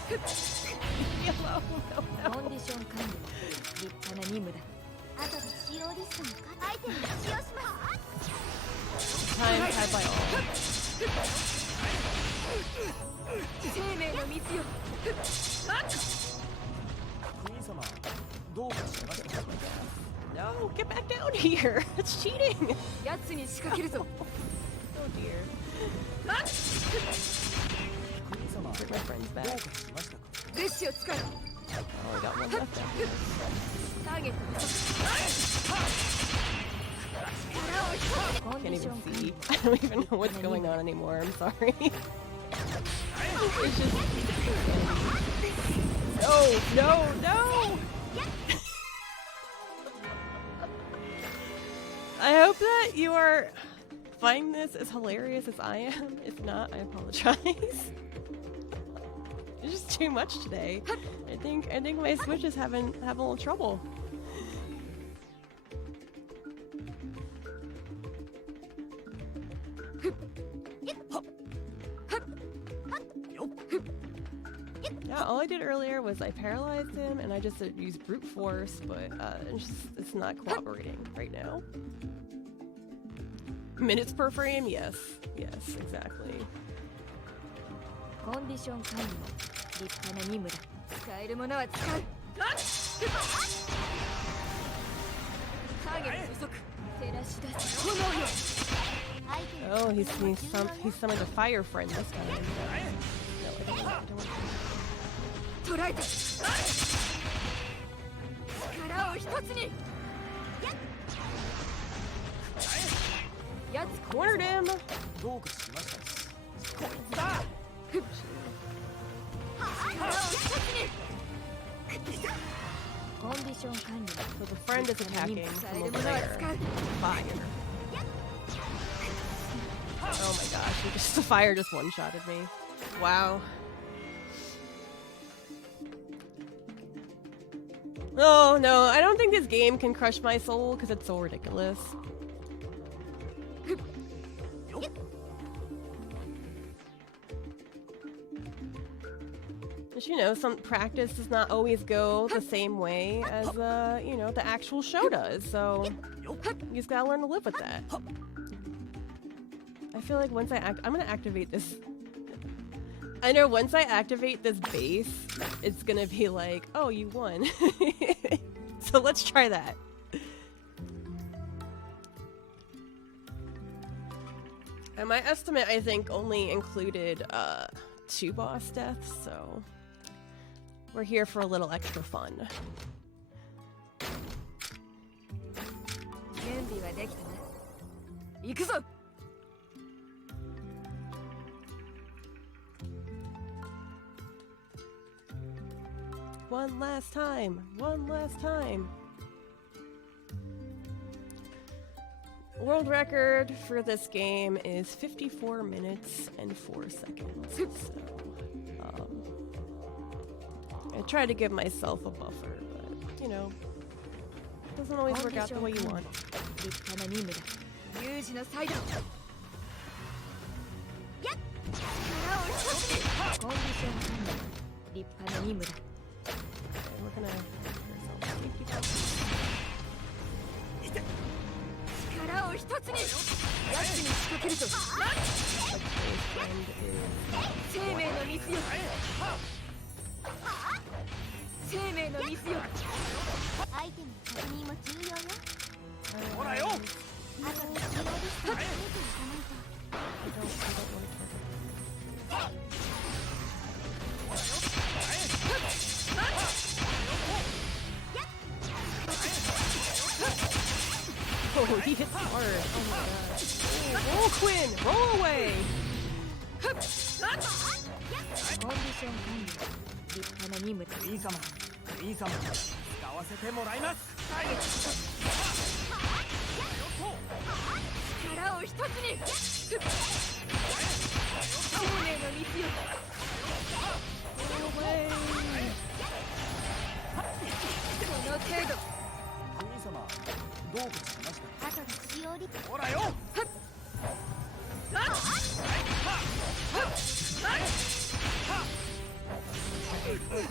Leave me alone! No, no. Time had by all. No, get back down here. It's cheating. Oh dear. Bring my friends back. Oh, I got one left after this. Can't even see. I don't even know what's going on anymore. I'm sorry. It's just... No! I hope that you are finding this as hilarious as I am. If not, I apologize. It's just too much today. I think my Switch is having a little trouble. Yeah, all I did earlier was I paralyzed him and I just used brute force, but it's not cooperating right now. Minutes per frame? Yes, exactly. Oh, he's summoned a fire friend this time. No, I don't want to. Cornered him! So the friend is attacking from over there. Fire. Oh my gosh, the fire just one-shotted me. Wow. Oh no, I don't think this game can crush my soul because it's so ridiculous. But you know, some practice does not always go the same way as, you know, the actual show does, so you just gotta learn to live with that. I feel like once I'm gonna activate this. I know once I activate this base, it's gonna be like, oh, you won. So let's try that. And my estimate, I think, only included 2 boss deaths, so we're here for a little extra fun. One last time! One last time! World record for this game is 54 minutes and 4 seconds. So, I try to give myself a buffer, but, you know, it doesn't always work out the way you want. We're gonna Oh, he hits hard. Oh my god. Roll, Quinn! Roll away!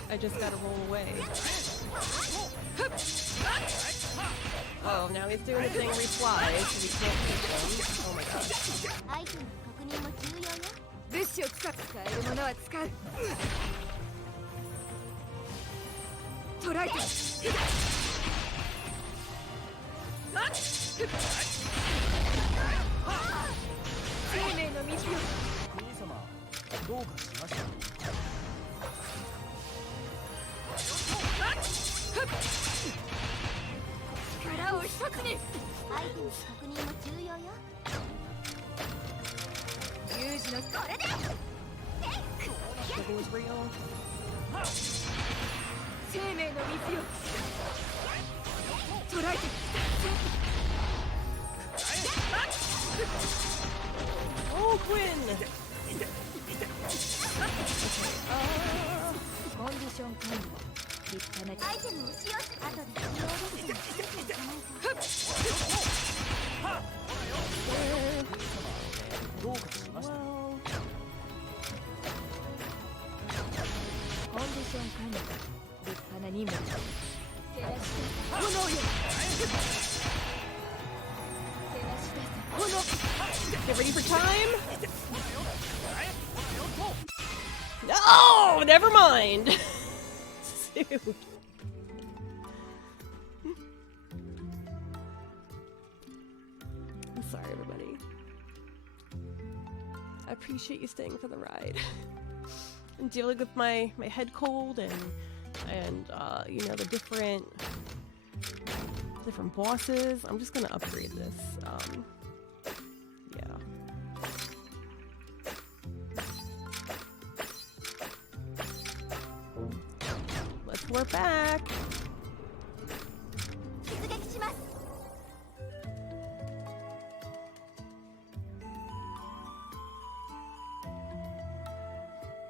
I just gotta roll away. Oh, now he's doing a thing where he flies, so we can't hit him. Oh my god. アイテムの確認も重要よ。物資を使えるものは使う。捕らえて。生命の水よ。兄様、どうかしました。力を一つに。アイテムの確認も重要よ。有事のこれで。Shipping is real. 生命の水よ。捕らえて。Oh, Quinn! コンディション管理は立派な。アイテムを使用し、後で使用です。どうかしました。Well, コンディション管理は立派な任務だ。照らして炎よ。照らして炎。 get ready for time. No, never mind. Dude. I'm sorry, everybody. I appreciate you staying for the ride and dealing with my head cold and you know, the different bosses. I'm just gonna upgrade this. Yeah. Let's work back. 出撃します。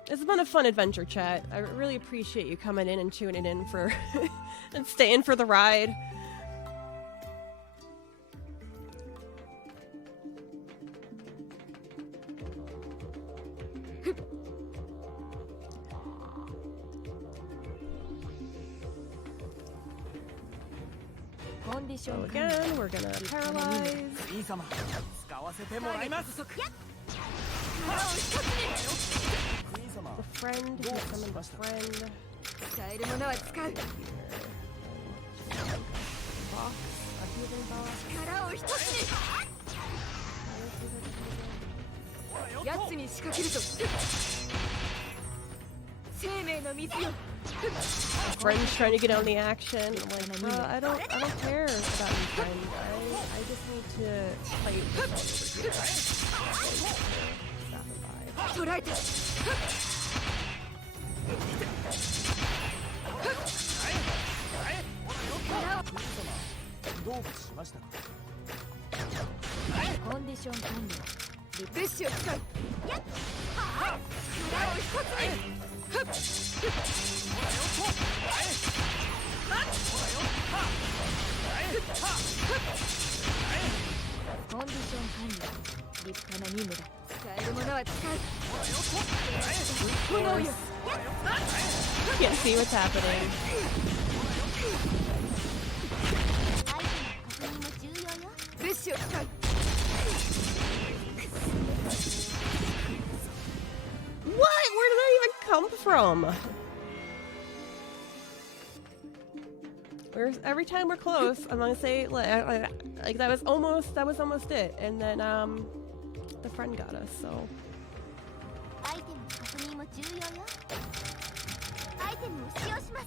It's been a fun adventure, chat. I really appreciate you coming in and tuning in for and staying for the ride. So again, we're gonna paralyze. 兄様、使わせてもらいます。 The friend, who summoned the friend. 使えるものは使う。 Box, a healing box. 力を一つに。奴に仕掛けると。生命の水よ。 Friend's trying to get on the action. I'm like, bruh, I don't care about you, friend. I just need to fight this one over here. 捕らえて。 どうかしましたか。コンディション管理は物資を使う。力を一つに。コンディション管理は立派な任務だ。使えるものは使う。炎よ。 Can't see what's happening. アイテムの確認も重要よ。物資を使う。 What? Where did that even come from? Every time we're close, I'm gonna say like that was almost it, and then the friend got us. So アイテムの確認も重要よ。アイテムを使用します。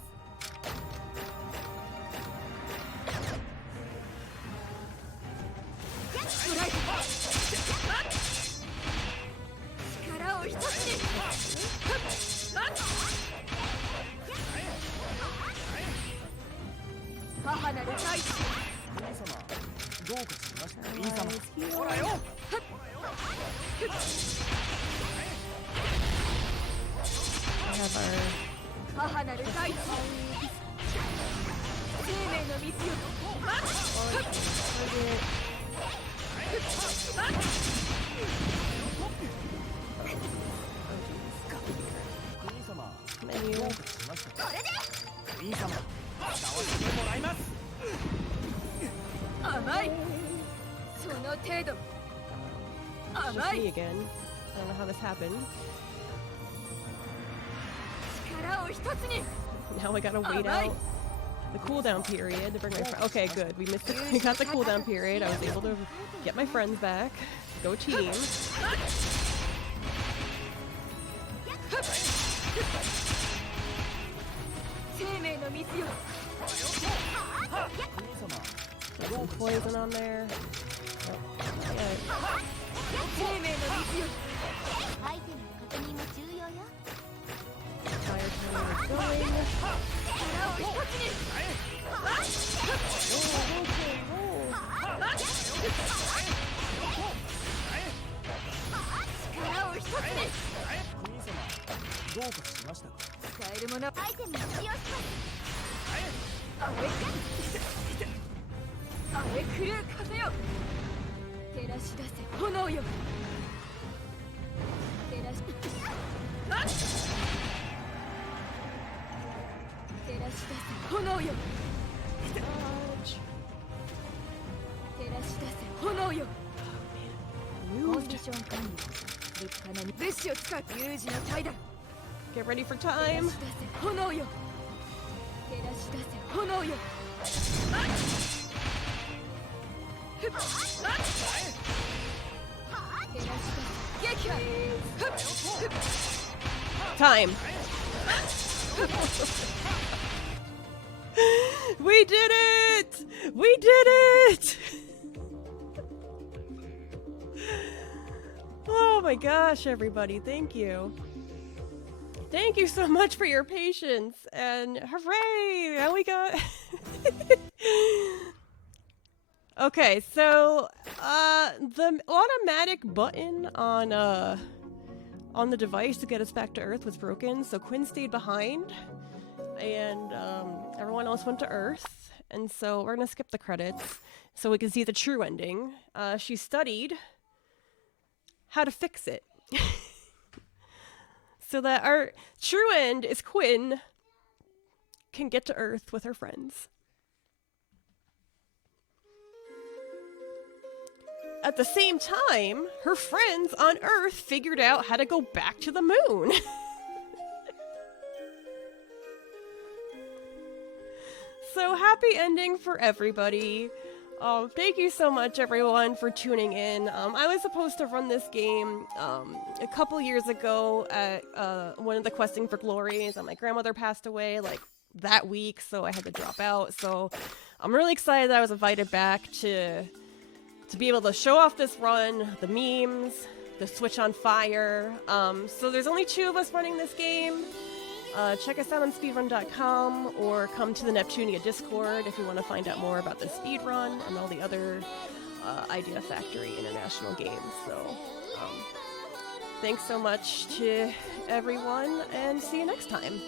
力を一つに。母なる大地。兄様、どうかしました。兄様、ほらよ。we have our 母なる大地。生命の水よ。 menu. どうかしました。兄様、使わせてもらいます。甘いその程度 It's just me again. I don't know how this happened. 力を一つに Now I gotta wait out the cooldown period to bring my friends. Okay, good. We missed it. We got the cooldown period. I was able to get my friends back. Go team. 生命の水よ Some poison on there. Oh, yeah. 生命の水よ アイテムの確認も重要よ Fire timer is going. 力を一つに 力を一つに どうかしましたか。使えるものアイテムを使用します荒れ狂う風よ照らし出せ炎よ照らし照らし出せ炎よ Dodge. 照らし出せ炎よコンディション管理立派な物資を使う有事の際だ Get ready for 照ら time. し出せ炎よ照らし出せ炎よ Time. We did it! We did it! Oh my gosh, everybody, thank you. Thank you so much for your patience, and hooray! Now we got... Okay, so, the automatic button on the device to get us back to Earth was broken, so Quinn stayed behind, and, everyone else went to Earth, and so we're gonna skip the credits, so we can see the true ending. She studied how to fix it. So that our true end is Quinn can get to Earth with her friends. At the same time, her friends on Earth figured out how to go back to the moon. So happy ending for everybody. Thank you so much, everyone, for tuning in. I was supposed to run this game a couple years ago at one of the Questing for Glories, and my grandmother passed away like that week, so I had to drop out. So I'm really excited that I was invited back to be able to show off this run, the memes, the Switch on fire. So there's only 2 of us running this game. Check us out on speedrun.com or come to the Neptunia Discord if you want to find out more about the speedrun and all the other Idea Factory international games. So thanks so much to everyone, and see you next time.